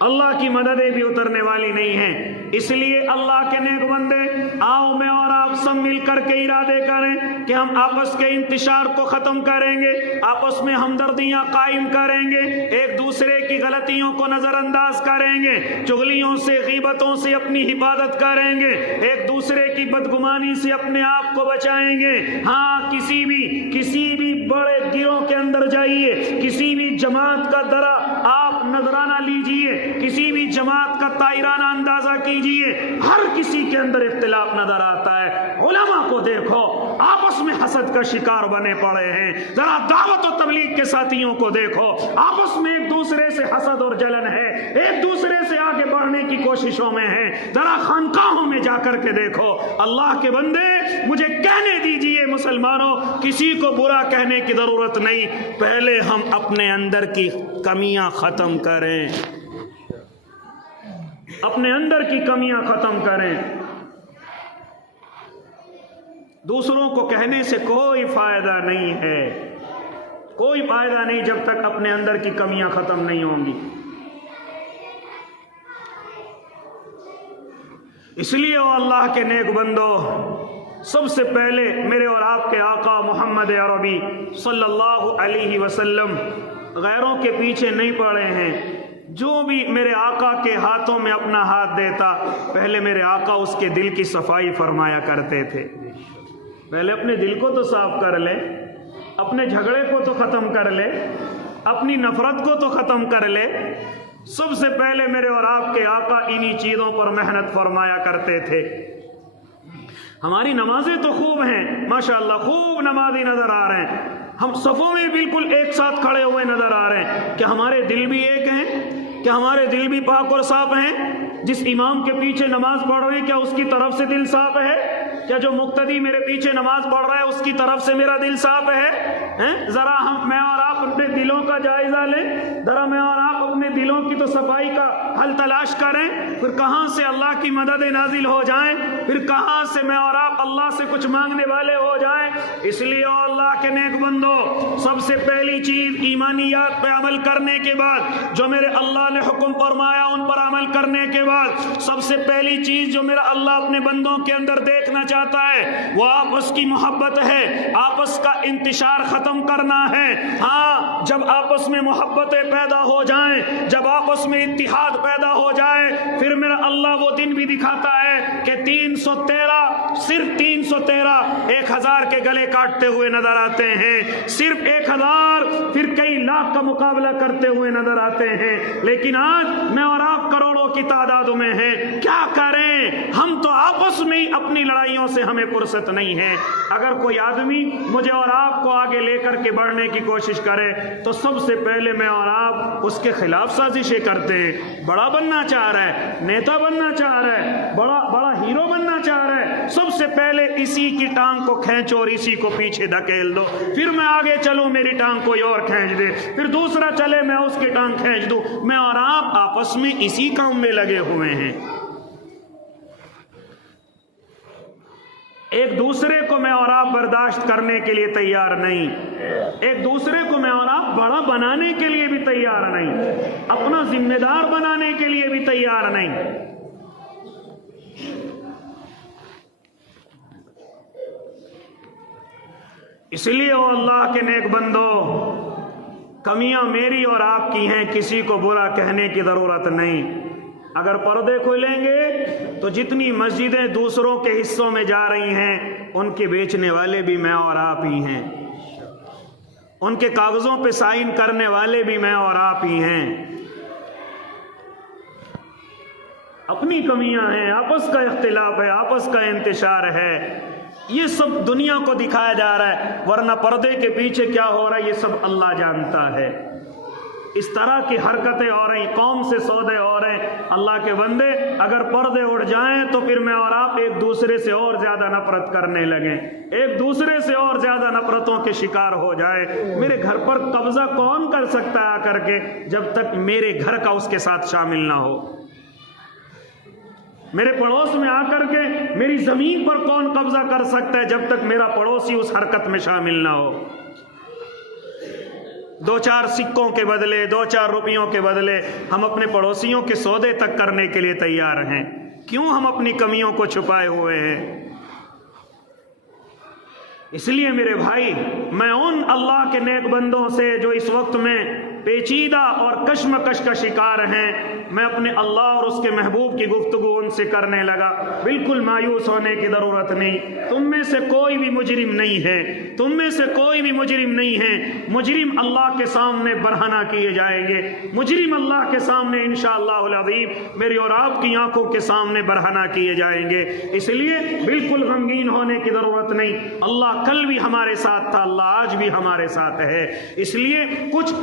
اللہ کی مددیں بھی اترنے والی نہیں ہیں۔ اس لیے اللہ کے نیک بندے، آؤ میں اور آپ سب مل کر کے ارادے کریں کہ ہم آپس کے انتشار کو ختم کریں گے، آپس میں ہمدردیاں قائم کریں گے، ایک دوسرے کی غلطیوں کو نظر انداز کریں گے، چغلیوں سے غیبتوں سے اپنی حفاظت کریں گے، ایک دوسرے کی بدگمانی سے اپنے آپ کو بچائیں گے۔ ہاں، کسی بھی بڑے گروہ کے اندر جائیے، کسی بھی جماعت کا درا آپ نظرانہ لیجئے، کسی بھی جماعت کا تائرانہ اندازہ کیجئے، ہر کسی کے اندر اختلاف نظر آتا ہے۔ علماء کو دیکھو، آپس میں حسد کا شکار بنے پڑے ہیں۔ ذرا دعوت و تبلیغ کے ساتھیوں کو دیکھو، آپس میں ایک دوسرے سے حسد اور جلن ہے، ایک دوسرے سے آگے بڑھنے کی کوششوں میں ہیں۔ ذرا خانقاہوں میں جا کر کے دیکھو۔ اللہ کے بندے، مجھے کہنے دیجئے مسلمانوں، کسی کو برا کہنے کی ضرورت نہیں، پہلے ہم اپنے اندر کی کمیاں ختم کریں، اپنے اندر کی کمیاں ختم کریں۔ دوسروں کو کہنے سے کوئی فائدہ نہیں ہے، کوئی فائدہ نہیں جب تک اپنے اندر کی کمیاں ختم نہیں ہوں گی۔ اس لیے وہ اللہ کے نیک بندو، سب سے پہلے میرے اور آپ کے آقا محمد عربی صلی اللہ علیہ وسلم غیروں کے پیچھے نہیں پڑے ہیں۔ جو بھی میرے آقا کے ہاتھوں میں اپنا ہاتھ دیتا، پہلے میرے آقا اس کے دل کی صفائی فرمایا کرتے تھے۔ پہلے اپنے دل کو تو صاف کر لے، اپنے جھگڑے کو تو ختم کر لے، اپنی نفرت کو تو ختم کر لے۔ سب سے پہلے میرے اور آپ کے آقا انہی چیزوں پر محنت فرمایا کرتے تھے۔ ہماری نمازیں تو خوب ہیں، ماشاءاللہ خوب نمازی نظر آ رہے ہیں، ہم صفوں میں بالکل ایک ساتھ کھڑے ہوئے نظر آ رہے ہیں۔ کیا ہمارے دل بھی ایک ہیں؟ کیا ہمارے دل بھی پاک اور صاف ہیں؟ جس امام کے پیچھے نماز پڑھ رہے ہیں، کیا اس کی طرف سے دل صاف ہے؟ کیا جو مقتدی میرے پیچھے نماز پڑھ رہا ہے اس کی طرف سے میرا دل صاف ہے؟ ذرا میں اور آپ اپنے دلوں کا جائزہ لیں، ذرا میں اور آپ اپنے دلوں کی تو صفائی کا حل تلاش کریں، پھر کہاں سے اللہ کی مدد نازل ہو جائیں، پھر کہاں سے میں اور آپ اللہ سے کچھ مانگنے والے ہو جائیں۔ اس لیے اللہ کے نیک بندو، سب سے پہلی چیز ایمانیات پہ عمل کرنے کے بعد، جو میرے اللہ نے حکم فرمایا ان پر عمل کرنے کے بعد، سب سے پہلی چیز جو میرا اللہ اپنے بندوں کے اندر دیکھنا چاہتا ہے وہ آپس کی محبت ہے، آپس کا انتشار ختم کرنا ہے۔ ہاں، جب آپس میں محبتیں پیدا ہو جائیں، جب آپس میں اتحاد پیدا ہو جائے، پھر میرا اللہ وہ دن بھی دکھاتا ہے کہ 313 صرف 313 1000 کے گلے کاٹتے ہوئے نظر آتے ہیں، صرف 1000 پھر کئی لاکھ کا مقابلہ کرتے ہوئے نظر آتے ہیں۔ لیکن آج میں اور آپ کروڑوں کی تعداد میں ہیں، کیا کریں؟ ہم تو آپس میں ہی اپنی لڑائیوں سے ہمیں فرصت نہیں ہے۔ اگر کوئی آدمی مجھے اور آپ کو آگے لے کر کے بڑھنے کی کوشش کرے تو سب سے پہلے میں اور آپ اس کے خلاف سازشیں کرتے ہیں۔ بڑا بننا چاہ رہا ہے، نیتا بننا چاہ رہا ہے، بڑا ہیرو بننا چاہ رہا ہے، سب سے پہلے اسی کی ٹانگ کو کھینچو اور اسی کو پیچھے دھکیل دو، پھر میں آگے چلوں میری ٹانگ کوئی اور کھینچ دے، پھر دوسرا چلے میں اس کی ٹانگ کھینچ دوں۔ میں اور آپ آپس میں اسی کام میں لگے ہوئے ہیں، ایک دوسرے کو میں اور آپ برداشت کرنے کے لیے تیار نہیں، ایک دوسرے کو میں اور آپ بڑا بنانے کے لیے بھی تیار نہیں، اپنا ذمہ دار بنانے کے لیے بھی تیار نہیں۔ اس لیے وہ اللہ کے نیک بندو، کمیاں میری اور آپ کی ہیں، کسی کو برا کہنے کی ضرورت نہیں۔ اگر پردے کھلیں گے تو جتنی مسجدیں دوسروں کے حصوں میں جا رہی ہیں ان کے بیچنے والے بھی میں اور آپ ہی ہیں، ان کے کاغذوں پہ سائن کرنے والے بھی میں اور آپ ہی ہیں۔ اپنی کمیاں ہیں، آپس کا اختلاف ہے، آپس کا انتشار ہے، یہ سب دنیا کو دکھایا جا رہا ہے، ورنہ پردے کے پیچھے کیا ہو رہا ہے یہ سب اللہ جانتا ہے۔ اس طرح کی حرکتیں ہو رہی، قوم سے سودے ہو رہے۔ اللہ کے بندے اگر پردے اٹھ جائیں تو پھر میں اور آپ ایک دوسرے سے اور زیادہ نفرت کرنے لگیں، ایک دوسرے سے اور زیادہ نفرتوں کے شکار ہو جائے۔ میرے گھر پر قبضہ کون کر سکتا ہے آ کر کے جب تک میرے گھر کا اس کے ساتھ شامل نہ ہو؟ میرے پڑوس میں آ کر کے میری زمین پر کون قبضہ کر سکتا ہے جب تک میرا پڑوسی اس حرکت میں شامل نہ ہو؟ دو چار سکوں کے بدلے، دو چار روپیوں کے بدلے ہم اپنے پڑوسیوں کے سودے تک کرنے کے لیے تیار ہیں۔ کیوں ہم اپنی کمیوں کو چھپائے ہوئے ہیں؟ اس لیے میرے بھائی، میں ان اللہ کے نیک بندوں سے جو اس وقت میں پیچیدہ اور کشمکش کا شکار ہیں، میں اپنے اللہ اور اس کے محبوب کی گفتگو ان سے کرنے لگا۔ بالکل مایوس ہونے کی ضرورت نہیں، تم میں سے کوئی بھی مجرم نہیں ہے، تم میں سے کوئی بھی مجرم نہیں ہے۔ مجرم اللہ کے سامنے برہنہ کیے جائیں گے، مجرم اللہ کے سامنے انشاءاللہ العظیم میری اور آپ کی آنکھوں کے سامنے برہنہ کیے جائیں گے۔ اس لیے بالکل غمگین ہونے کی ضرورت نہیں۔ اللہ کل بھی ہمارے ساتھ تھا، اللہ آج بھی ہمارے ساتھ ہے۔ اس لیے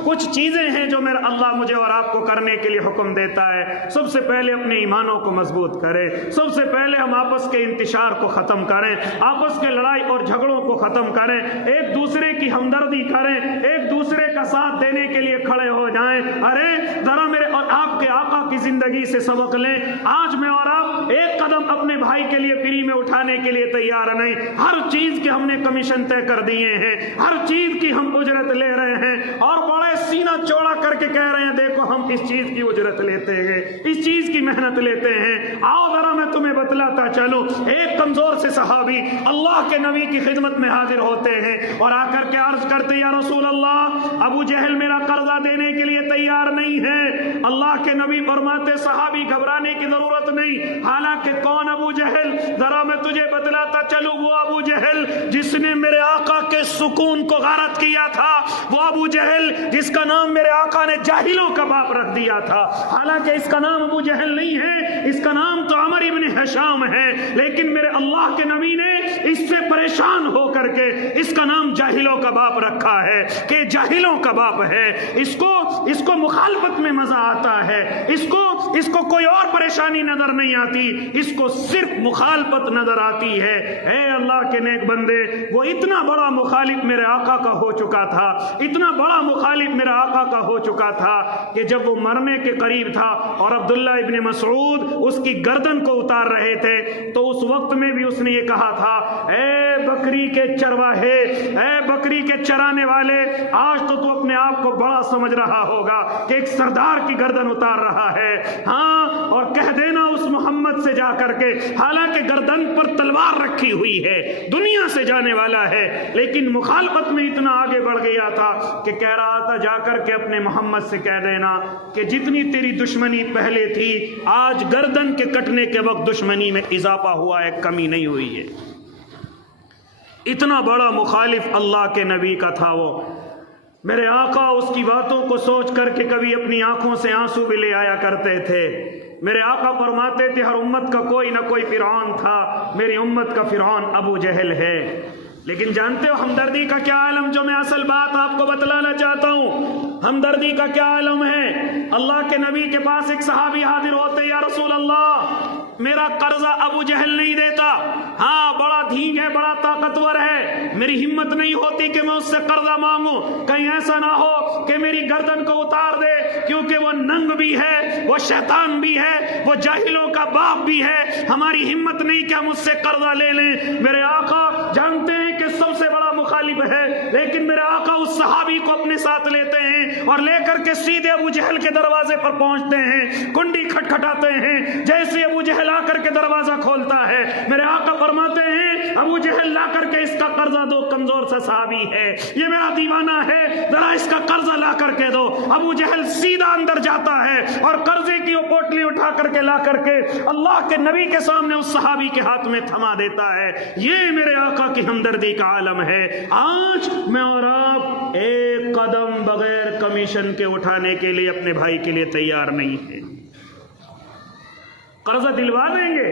کچھ چیزیں ہیں جو میرا اللہ مجھے اور آپ کو کرنے کے لیے حکم دیتا ہے۔ سب سے پہلے اپنے ایمانوں کو مضبوط کریں، سب سے پہلے ہم آپس کے انتشار کو ختم کریں، آپس کے لڑائی اور جھگڑوں کو ختم کریں، ایک دوسرے کی ہمدردی کریں، ایک دوسرے کا ساتھ دینے کے لیے کھڑے ہو جائیں۔ ارے ذرا میرے اور آپ کے آقا کی زندگی سے سبق لیں۔ آج میں اور آپ ایک قدم اپنے بھائی کے لیے فری میں اٹھانے کے لیے تیار نہیں۔ ہر چیز کے ہم نے کمیشن طے کر دیے ہیں، ہر چیز کی ہم اجرت لے رہے ہیں، اور بڑے سینہ چوڑا کر کے کہہ رہے ہیں دیکھو ہم اس چیز کی اجرت لیتے ہیں، اس چیز کی محنت لیتے ہیں۔ آؤ ذرا میں تمہیں بتلاتا چلوں۔ ایک کمزور سے صحابی اللہ کے نبی کی خدمت میں حاضر ہوتے ہیں اور آ کر کے عرض کرتے یا رسول اللہ، ابو جہل میرا قرضہ دینے کے لیے تیار نہیں ہے۔ اللہ کے نبی فرماتے صحابی گھبرانے کی ضرورت نہیں، حالانکہ کون ابو جہل؟ ذرا میں تجھے بتلاتا چلوں، وہ ابو جہل جس نے میرے آقا کے سکون کو غارت کیا تھا، وہ ابو جہل جس کا نام میرے آقا نے جاہلوں کا باپ رکھ دیا تھا۔ حالانکہ اس کا نام ابو جہل نہیں ہے، اس کا نام تو عمر ابن حشام ہے، لیکن میرے اللہ کے نبی نے اس سے پریشان ہو کر کے اس کا نام جاہلوں کا باپ رکھا ہے کہ جاہلوں کا باپ ہے۔ اس کو مخالفت میں مزہ آتا ہے، اس کو کوئی اور پریشانی نظر نہیں آتی، اس کو صرف مخالفت نظر آتی ہے۔ اے اللہ کے نیک بندے، وہ اتنا بڑا مخالف میرے آقا کا ہو چکا تھا، اتنا بڑا مخالف میرے آقا کا ہو چکا تھا کہ جب وہ مرنے کے قریب تھا اور عبداللہ ابن مسعود اس کی گردن کو اتار رہے تھے تو اس وقت میں بھی اس نے یہ کہا تھا، اے بکری کے چرواہے، اے بکری کے چرانے والے، آج تو اپنے آپ کو بڑا سمجھ رہا ہوگا کہ ایک سردار کی گردن اتار رہا ہے۔ ہاں، اور کہہ دینا اس محمد سے جا کر کے، حالانکہ گردن پر تلوار رکھی ہوئی ہے، دنیا سے جانے والا ہے، لیکن مخالفت میں اتنا آگے بڑھ گیا تھا کہ کہہ رہا تھا جا کر کے اپنے محمد سے کہہ دینا کہ جتنی تیری دشمنی پہلے تھی، آج گردن کے کٹنے کے وقت دشمنی میں اضافہ ہوا ہے، کمی نہیں ہوئی ہے۔ اتنا بڑا مخالف اللہ کے نبی کا تھا وہ۔ میرے آقا اس کی باتوں کو سوچ کر کے کبھی اپنی آنکھوں سے آنسو بھی لے آیا کرتے تھے۔ میرے آقا فرماتے تھے ہر امت کا کوئی نہ کوئی فرعون تھا، میری امت کا فرعون ابو جہل ہے۔ لیکن جانتے ہو ہمدردی کا کیا عالم، جو میں اصل بات آپ کو بتلانا چاہتا ہوں، ہمدردی کا کیا عالم ہے۔ اللہ کے نبی کے پاس ایک صحابی حاضر ہوتے، یا رسول اللہ میرا قرضہ ابو جہل نہیں دیتا، ہاں بڑا دھینگ ہے، بڑا طاقتور ہے، میری ہمت نہیں ہوتی کہ میں اس سے قرضہ مانگوں، کہیں ایسا نہ ہو کہ میری گردن کو اتار دے، کیونکہ وہ ننگ بھی ہے، وہ شیطان بھی ہے، وہ جاہلوں کا باپ بھی ہے، ہماری ہمت نہیں کہ ہم اس سے قرضہ لے لیں۔ میرے آقا جانتے ہیں کہ سب سے بڑا مخالف ہے، لیکن میرے آقا اس صحابی کو اپنے ساتھ لیتے ہیں اور لے کر کے سیدھے ابو جہل کے دروازے پر پہنچتے ہیں، کنڈی کھٹکھٹاتے ہیں۔ جیسے ابو جہل آ کر کے دروازہ کھولتا ہے، میرے آقا فرماتے ہیں ابو جہل لا کر کے اس کا قرضہ دو، کمزور سا صحابی ہے، یہ میرا دیوانہ ہے، ذرا اس کا قرضہ لا کر کے دو۔ ابو جہل سیدھا اندر جاتا ہے اور قرضے کی وہ پوٹلی اٹھا کر کے لا کر کے اللہ کے نبی کے سامنے اس صحابی کے ہاتھ میں تھما دیتا ہے۔ یہ میرے آقا کی ہمدردی کا عالم ہے۔ آج میں اور آپ ایک قدم بغیر کمیشن کے اٹھانے کے لیے اپنے بھائی کے لیے تیار نہیں ہے۔ قرضہ دلوا دیں گے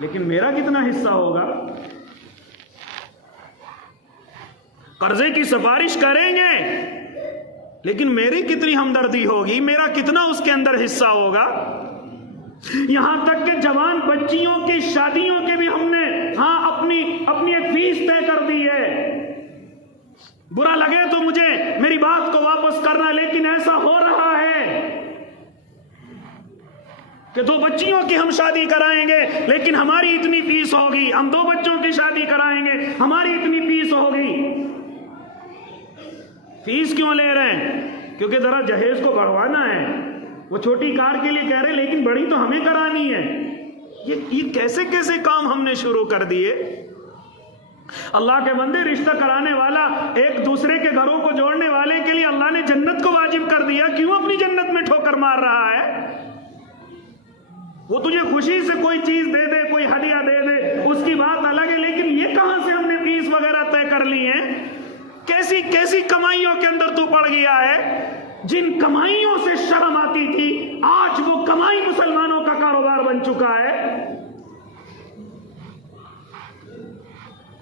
لیکن میرا کتنا حصہ ہوگا؟ قرضے کی سفارش کریں گے لیکن میری کتنی ہمدردی ہوگی، میرا کتنا اس کے اندر حصہ ہوگا؟ یہاں تک کہ جوان بچیوں کی شادیوں کے بھی ہم نے اپنی ایک فیس طے کر دی ہے۔ برا لگے تو مجھے میری بات کو واپس کرنا، لیکن ایسا ہو رہا ہے کہ 2 بچیوں کی ہم شادی کرائیں گے لیکن ہماری اتنی فیس ہوگی، ہم 2 بچوں کی شادی کرائیں گے ہماری اتنی فیس ہوگی۔ فیس کیوں لے رہے ہیں؟ کیونکہ ذرا جہیز کو بڑھوانا ہے۔ وہ چھوٹی کار کے لیے کہہ رہے لیکن بڑی تو ہمیں کرانی ہے۔ یہ کیسے کیسے کام ہم نے شروع کر دیے۔ اللہ کے بندے، رشتہ کرانے والا ایک دوسرے کے گھروں کو جوڑنے والے کے لیے اللہ نے جنت کو واجب کر دیا، کیوں اپنی جنت میں ٹھوکر مار رہا ہے؟ وہ تجھے خوشی سے کوئی چیز دے دے، کوئی ہدیہ دے دے، اس کی بات الگ ہے، لیکن یہ کہاں سے ہم نے فیس وغیرہ طے کر لی ہے؟ کیسی کمائیوں کے اندر تو پڑ گیا ہے؟ جن کمائیوں سے شرم آتی تھی آج وہ کمائی مسلمانوں کا کاروبار بن چکا ہے۔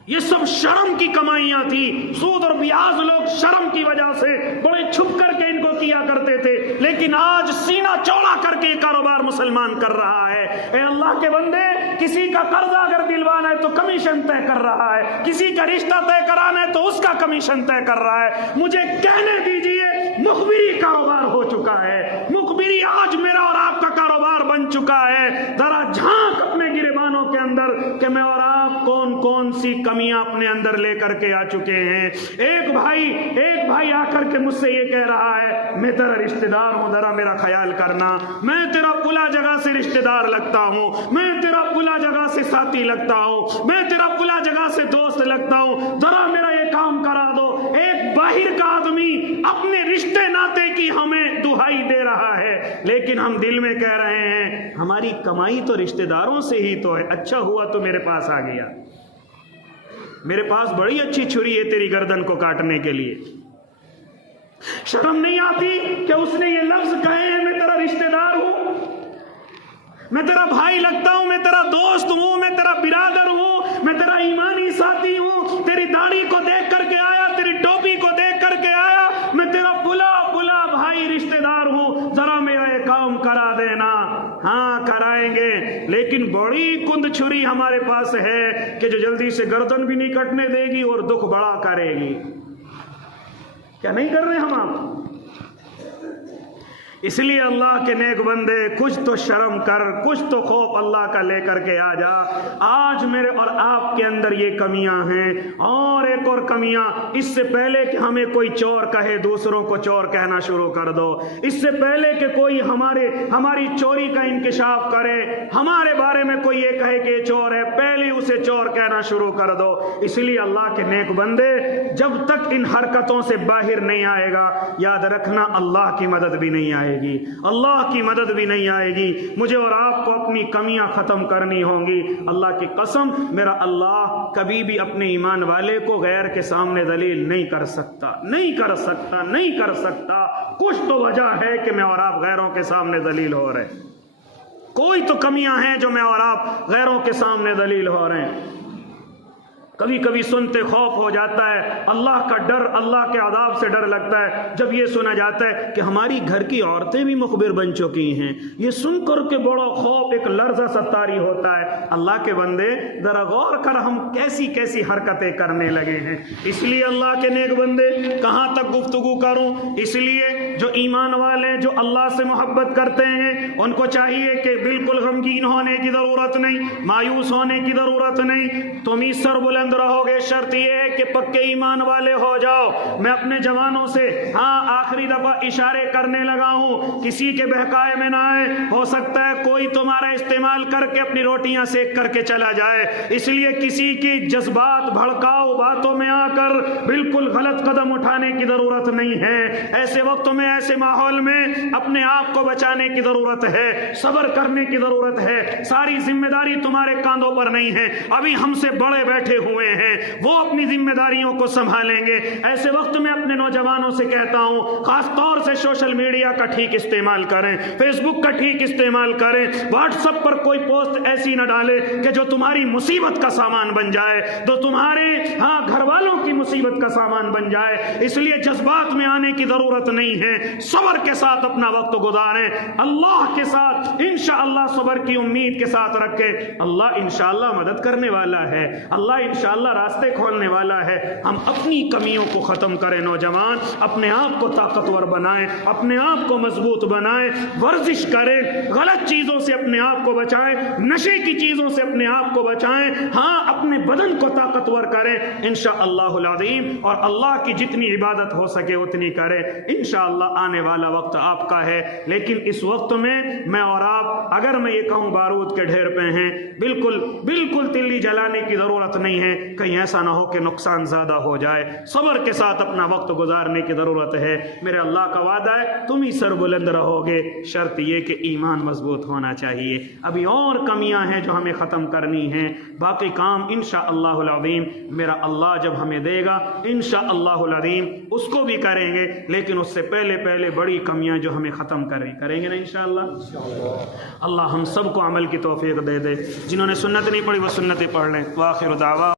یہ سب شرم کی کمائیاں تھی۔ سود اور بیاض لوگ شرم کی وجہ سے بڑے چھپ کر کے ان کو کیا کرتے تھے، لیکن آج سینہ چوڑا کر کے یہ کاروبار مسلمان کر رہا ہے۔ اے اللہ کے بندے، کسی کا قرضہ اگر دلوانا ہے تو کمیشن طے کر رہا ہے، کسی کا رشتہ طے کرانا ہے تو اس کا کمیشن طے کر رہا ہے۔ مجھے کہنے دیجئے مخبری کاروبار ہو چکا ہے۔ مخبری آج میرا اور آپ کا کاروبار بن چکا ہے۔ ذرا جھانک اپنے گریبانوں کے اندر کہ میں اور آپ کون کون سی کمیاں اپنے اندر لے کر کے آ چکے ہیں۔ ایک بھائی آ کر کے مجھ سے یہ کہہ رہا ہے، میں تیرا رشتہ دار ہوں، ذرا میرا خیال کرنا، میں تیرا پلا جگہ سے رشتہ دار لگتا ہوں، میں تیرا پلا جگہ سے ساتھی لگتا ہوں، میں تیرا پلا جگہ سے دوست لگتا ہوں، ذرا میرا یہ کام کرا دو۔ ایک باہر کا آدمی اپنے رشتے ناطے کی ہمیں دہائی دے رہا ہے، لیکن ہم دل میں کہہ رہے ہیں ہماری کمائی تو رشتہ داروں سے ہی تو ہے۔ اچھا ہوا تو میرے پاس آ گیا، میرے پاس بڑی اچھی چھری ہے تیری گردن کو کاٹنے کے لیے۔ شرم نہیں آتی کہ اس نے یہ لفظ کہے ہیں، میں تیرا رشتہ دار ہوں، میں تیرا بھائی لگتا ہوں، میں تیرا دوست ہوں، میں تیرا برادر ہوں، میں تیرا ایمانی ساتھی ہوں، تیری داڑھی کو دیکھ کر کے آیا، تیری ٹوپی کو دیکھ کر کے آیا، میں تیرا پلا بھائی رشتہ دار ہوں، ذرا میرا یہ کام کرا دینا۔ ہاں کرائیں گے، لیکن بڑی کند چھری ہمارے پاس ہے کہ جو جلدی سے گردن بھی نہیں کٹنے دے گی اور دکھ بڑا کرے گی۔ کیا نہیں کر رہے ہم آپ؟ اس لیے اللہ کے نیک بندے، کچھ تو شرم کر، کچھ تو خوف اللہ کا لے کر کے آ جا۔ آج میرے اور آپ کے اندر یہ کمیاں ہیں، اور ایک اور کمیاں، اس سے پہلے کہ ہمیں کوئی چور کہے دوسروں کو چور کہنا شروع کر دو۔ اس سے پہلے کہ کوئی ہماری چوری کا انکشاف کرے، ہمارے بارے میں کوئی یہ کہے کہ یہ چور ہے، پہلے اسے چور کہنا شروع کر دو۔ اس لیے اللہ کے نیک بندے، جب تک ان حرکتوں سے باہر نہیں آئے گا، یاد رکھنا اللہ کی مدد بھی نہیں آئے گی، اللہ کی مدد بھی نہیں آئے گی۔ مجھے اور آپ کو اپنی کمیاں ختم کرنی ہوں گی۔ اللہ کی قسم، میرا اللہ کبھی بھی اپنے ایمان والے کو غیر کے سامنے ذلیل نہیں کر سکتا، نہیں کر سکتا، نہیں کر سکتا۔ کچھ تو وجہ ہے کہ میں اور آپ غیروں کے سامنے ذلیل ہو رہے ہیں، کوئی تو کمیاں ہیں جو میں اور آپ غیروں کے سامنے ذلیل ہو رہے ہیں۔ کبھی کبھی سنتے خوف ہو جاتا ہے، اللہ کا ڈر، اللہ کے عذاب سے ڈر لگتا ہے جب یہ سنا جاتا ہے کہ ہماری گھر کی عورتیں بھی مخبر بن چکی ہیں۔ یہ سن کر کے بڑا خوف، ایک لرزہ ستاری ہوتا ہے۔ اللہ کے بندے ذرا غور کر، ہم کیسی کیسی حرکتیں کرنے لگے ہیں۔ اس لیے اللہ کے نیک بندے، کہاں تک گفتگو کروں، اس لیے جو ایمان والے، جو اللہ سے محبت کرتے ہیں، ان کو چاہیے کہ بالکل غمگین ہونے کی ضرورت نہیں، مایوس ہونے کی ضرورت نہیں۔ تم ہی سر بلند رہو گے، شرط یہ ہے کہ پکے ایمان والے ہو جاؤ۔ میں اپنے جوانوں سے آخری دفعہ اشارے کرنے لگا ہوں، کسی کے بہکائے میں نہ آئے۔ ہو سکتا ہے کوئی تمہارا استعمال کر کے اپنی روٹیاں سیک کر کے چلا جائے، اس لیے کسی کی جذبات بھڑکاؤ بہاؤ باتوں میں آ کر بالکل غلط قدم اٹھانے کی ضرورت نہیں ہے. ایسے وقت میں ایسے ماحول میں اپنے آپ کو بچانے کی ضرورت ہے, صبر کرنے کی ضرورت ہے. ساری ذمہ داری تمہارے کاندھوں پر نہیں ہے, ابھی ہم سے بڑے بیٹھے ہوئے ہیں, وہ اپنی ذمہ داریوں کو سنبھالیں گے. ایسے وقت میں اپنے نوجوانوں سے کہتا ہوں, خاص طور سے سوشل میڈیا کا ٹھیک استعمال کریں, فیس بک کا ٹھیک استعمال کریں. واٹس ایپ پر کوئی پوسٹ ایسی نہ ڈالے کہ جو تمہاری مصیبت کا سامان بن جائے, جو تمہارے گھر والوں کی مصیبت کا سامان بن جائے. اس لیے جذبات میں آنے کی ضرورت نہیں ہے, صبر کے ساتھ اپنا وقت گزاریں, اللہ کے ساتھ انشاءاللہ صبر کی امید کے ساتھ رکھیں. اللہ انشاءاللہ مدد کرنے والا ہے, اللہ انشاءاللہ راستے کھولنے والا ہے. ہم اپنی کمیوں کو ختم کریں. نوجوان اپنے آپ کو طاقتور بنائیں, اپنے آپ کو مضبوط بنائیں, ورزش کریں, غلط چیزوں سے اپنے آپ کو بچائیں, نشے کی چیزوں سے اپنے آپ کو بچائیں. اپنے بدن کو طاقتور کریں انشاءاللہ العظیم, اور اللہ کی جتنی عبادت ہو سکے اتنی کریں. انشاءاللہ آنے والا وقت آپ کا ہے, لیکن اس وقت میں اور آپ اگر میں یہ کہوں بارود کے ڈھیر پہ ہیں, بالکل تلی جلانے کی ضرورت نہیں ہے, کہیں ایسا نہ ہو کہ نقصان زیادہ ہو جائے. صبر کے ساتھ اپنا وقت گزارنے کی ضرورت ہے. میرے اللہ کا وعدہ ہے تم ہی سر بلند رہو گے, شرط یہ کہ ایمان مضبوط ہونا چاہیے. ابھی اور کمیاں ہیں جو ہمیں ختم کرنی ہیں, باقی کام انشاءاللہ العظیم میرا اللہ جب ہمیں دے گا انشاءاللہ العظیم اس کو بھی کریں گے, لیکن اس سے پہلے بڑی کمیاں جو ہمیں ختم کریں گے نا انشاءاللہ. اللہ ہم سب کو عمل کی توفیق دے دے. جنہوں نے سنت نہیں پڑھی وہ سنتیں پڑھ لیں. وآخر دعوانا